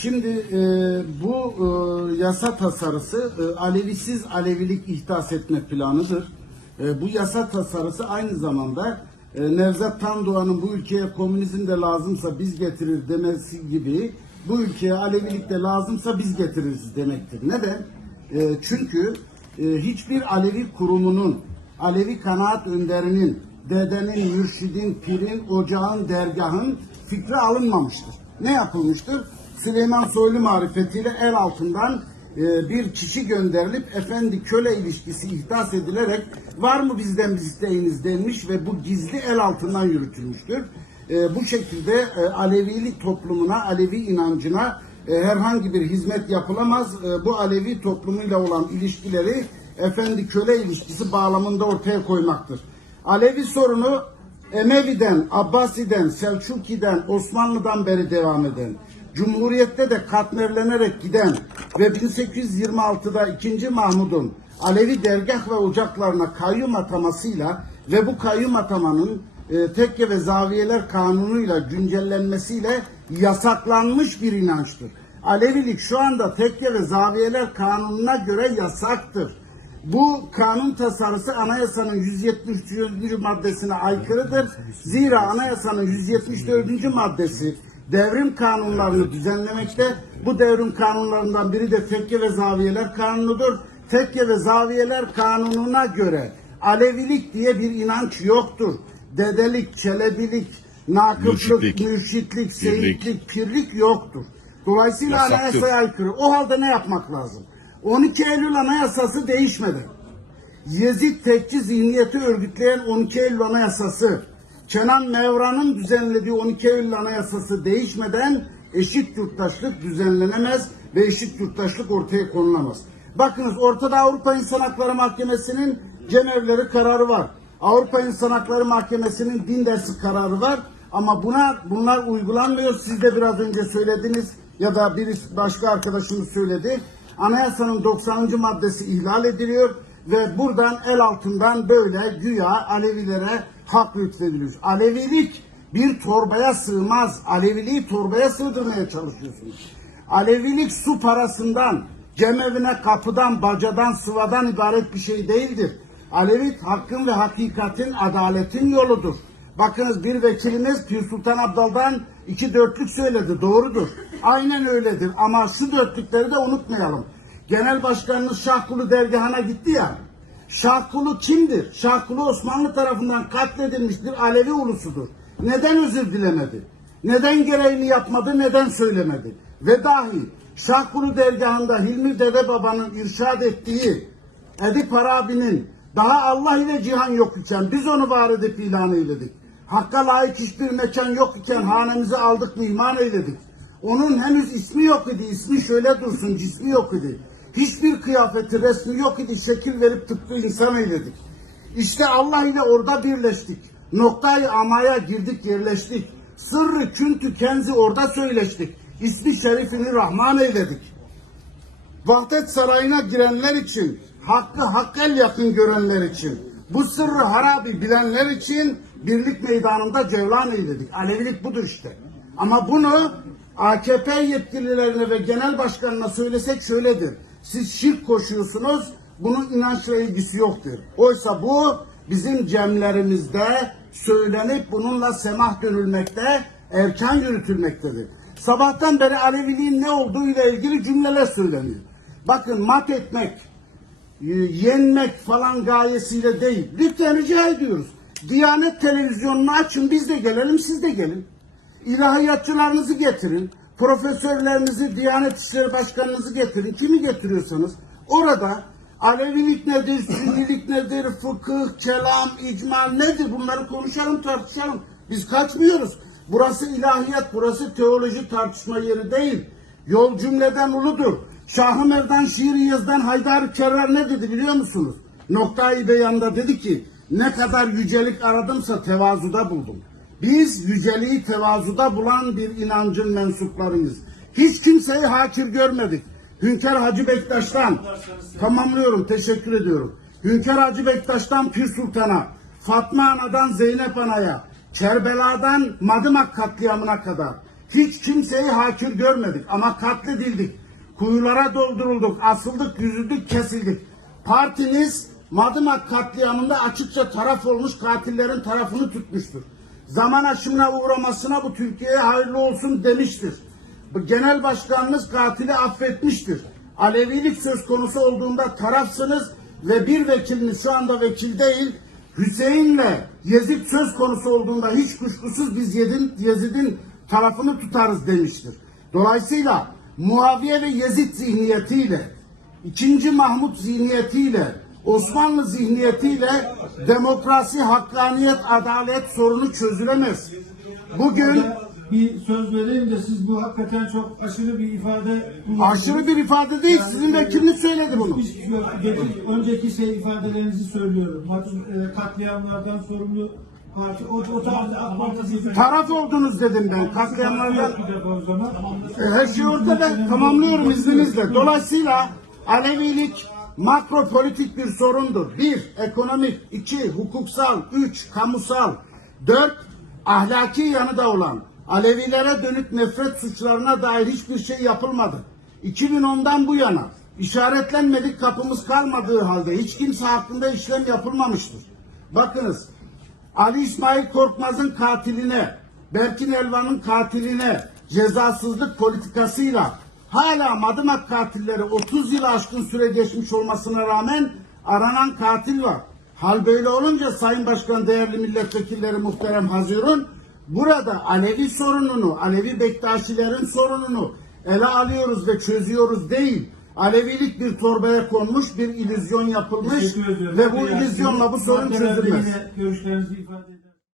Şimdi e, bu e, yasa tasarısı e, Alevisiz Alevilik ihdas etme planıdır. E, bu yasa tasarısı aynı zamanda e, Nevzat Tandoğan'ın bu ülkeye komünizm de lazımsa biz getirir demesi gibi bu ülkeye Alevilik de lazımsa biz getiririz demektir. Neden? E, çünkü e, hiçbir Alevi kurumunun, Alevi kanaat önderinin, dedenin, mürşidin, pirin, ocağın, dergahın fikri alınmamıştır. Ne yapılmıştır? Süleyman Soylu marifetiyle el altından e, bir kişi gönderilip efendi köle ilişkisi ihdas edilerek var mı bizden biz isteğiniz denmiş ve bu gizli el altından yürütülmüştür. E, bu şekilde e, Alevilik toplumuna, Alevi inancına herhangi bir hizmet yapılamaz. Bu Alevi toplumuyla olan ilişkileri efendi köle ilişkisi bağlamında ortaya koymaktır. Alevi sorunu Emevi'den, Abbasi'den, Selçuki'den, Osmanlı'dan beri devam eden, Cumhuriyette de katmerlenerek giden ve 1826'da 2. Mahmud'un Alevi dergah ve ocaklarına kayyum atamasıyla ve bu kayyum atamanın e, tekke ve zaviyeler kanunuyla güncellenmesiyle yasaklanmış bir inançtır. Alevilik şu anda tekke ve zaviyeler kanununa göre yasaktır. Bu kanun tasarısı anayasanın 174. maddesine aykırıdır. Zira anayasanın 174. maddesi devrim kanunlarını düzenlemekte. Bu devrim kanunlarından biri de tekke ve zaviyeler kanunudur. Tekke ve zaviyeler kanununa göre Alevilik diye bir inanç yoktur. Dedelik, çelebilik, nakıflık, Mürşitlik, seyitlik, pirlik yoktur. Dolayısıyla Yasaktır. anayasaya aykırı. O halde ne yapmak lazım? 12 Eylül Anayasası değişmedi. Yezid tekçi zihniyeti örgütleyen 12 Eylül Anayasası, Kenan Mevran'ın düzenlediği 12 Eylül Anayasası değişmeden eşit yurttaşlık düzenlenemez ve eşit yurttaşlık ortaya konulamaz. Bakınız ortada Avrupa İnsan Hakları Mahkemesi'nin cemevleri kararı var. Avrupa İnsan Hakları Mahkemesi'nin din dersi kararı var. Ama buna bunlar uygulanmıyor. Siz de biraz önce söylediniz ya da bir başka arkadaşımız söyledi. Anayasanın 90. maddesi ihlal ediliyor ve buradan el altından böyle güya Alevilere hak lütfediliyor. Alevilik bir torbaya sığmaz. Aleviliği torbaya sığdırmaya çalışıyorsunuz. Alevilik su parasından, cemevine kapıdan, bacadan, sıvadan ibaret bir şey değildir. Alevi hakkın ve hakikatin, adaletin yoludur. Bakınız bir vekilimiz Pir Sultan Abdal'dan iki dörtlük söyledi. Doğrudur. Aynen öyledir. Ama şu dörtlükleri de unutmayalım. Genel Başkanımız Şahkulu dergahına gitti ya. Şahkulu kimdir? Şahkulu Osmanlı tarafından katledilmiş bir Alevi ulusudur. Neden özür dilemedi? Neden gereğini yapmadı? Neden söylemedi? Ve dahi Şahkulu dergahında Hilmi Dede Baba'nın irşad ettiği Edip Arabi'nin daha Allah ile cihan yok iken biz onu var edip ilan eyledik. Hakka layık hiçbir mekan yok iken hanemizi aldık mihman eyledik. Onun henüz ismi yok idi. İsmi şöyle dursun cismi yok idi. Hiçbir kıyafeti resmi yok idi. Şekil verip tıpkı insan eyledik. İşte Allah ile orada birleştik. Noktayı amaya girdik yerleştik. Sırrı küntü kenzi orada söyleştik. İsmi şerifini Rahman eyledik. Vahdet Sarayı'na girenler için, hakkı hakkel yakın görenler için, bu sırrı harabi bilenler için birlik meydanında cevlan eyledik. Alevilik budur işte. Ama bunu AKP yetkililerine ve genel başkanına söylesek şöyledir. Siz şirk koşuyorsunuz, bunun inançla ilgisi yoktur. Oysa bu bizim cemlerimizde söylenip bununla semah dönülmekte, erken yürütülmektedir. Sabahtan beri Aleviliğin ne olduğu ile ilgili cümleler söyleniyor. Bakın mat etmek, e, yenmek falan gayesiyle değil. Lütfen rica ediyoruz. Diyanet televizyonunu açın biz de gelelim siz de gelin. İlahiyatçılarınızı getirin. Profesörlerinizi, Diyanet İşleri Başkanınızı getirin. Kimi getiriyorsanız orada Alevilik nedir, Sünnilik nedir, fıkıh, kelam, icma nedir bunları konuşalım tartışalım. Biz kaçmıyoruz. Burası ilahiyat, burası teoloji tartışma yeri değil. Yol cümleden uludur. Şahı Merdan şiir yazdan Haydar Kerrar ne dedi biliyor musunuz? Noktayı beyanda dedi ki ne kadar yücelik aradımsa tevazuda buldum. Biz yüceliği tevazuda bulan bir inancın mensuplarıyız. Hiç kimseyi hakir görmedik. Hünkar Hacı Bektaş'tan tamamlıyorum teşekkür ediyorum. Hünkar Hacı Bektaş'tan Pir Sultan'a, Fatma Ana'dan Zeynep Ana'ya, Kerbela'dan Madımak katliamına kadar Hiç kimseyi hakir görmedik ama katledildik. Kuyulara doldurulduk, asıldık, yüzüldük, kesildik. Partiniz Madımak katliamında açıkça taraf olmuş katillerin tarafını tutmuştur. Zaman aşımına uğramasına bu Türkiye'ye hayırlı olsun demiştir. Genel başkanınız katili affetmiştir. Alevilik söz konusu olduğunda tarafsınız ve bir vekiliniz şu anda vekil değil, Hüseyin'le Yezid söz konusu olduğunda hiç kuşkusuz biz Yezid'in, Yezid'in tarafını tutarız demiştir. Dolayısıyla Muaviye ve Yezid zihniyetiyle, ikinci Mahmut zihniyetiyle, Osmanlı zihniyetiyle demokrasi, hakkaniyet, adalet sorunu çözülemez. Bugün bir söz vereyim de siz bu hakikaten çok aşırı bir ifade kullandınız. aşırı bir ifade değil, sizin vekiliniz söyledi bunu. Hiç yok, geçik- önceki şey ifadelerinizi söylüyorum. E, katliamlardan sorumlu parti, o, o tarzda AK Parti zihniyeti- Taraf oldunuz dedim ben. Katliamlardan. E, Her şey ortada. Tamamlıyorum izninizle. Dolayısıyla Alevilik makro politik bir sorundur. Bir, ekonomik. iki hukuksal. Üç, kamusal. Dört, ahlaki yanı da olan. Alevilere dönük nefret suçlarına dair hiçbir şey yapılmadı. 2010'dan bu yana işaretlenmedik kapımız kalmadığı halde hiç kimse hakkında işlem yapılmamıştır. Bakınız Ali İsmail Korkmaz'ın katiline, Berkin Elvan'ın katiline cezasızlık politikasıyla hala Madımak katilleri 30 yıl aşkın süre geçmiş olmasına rağmen aranan katil var. Hal böyle olunca Sayın Başkan değerli milletvekilleri muhterem Hazirun burada Alevi sorununu, Alevi Bektaşilerin sorununu ele alıyoruz ve çözüyoruz değil. Alevilik bir torbaya konmuş, bir illüzyon yapılmış ve bu illüzyonla bu sorun çözülmez. Görüşlerinizi ifade edin.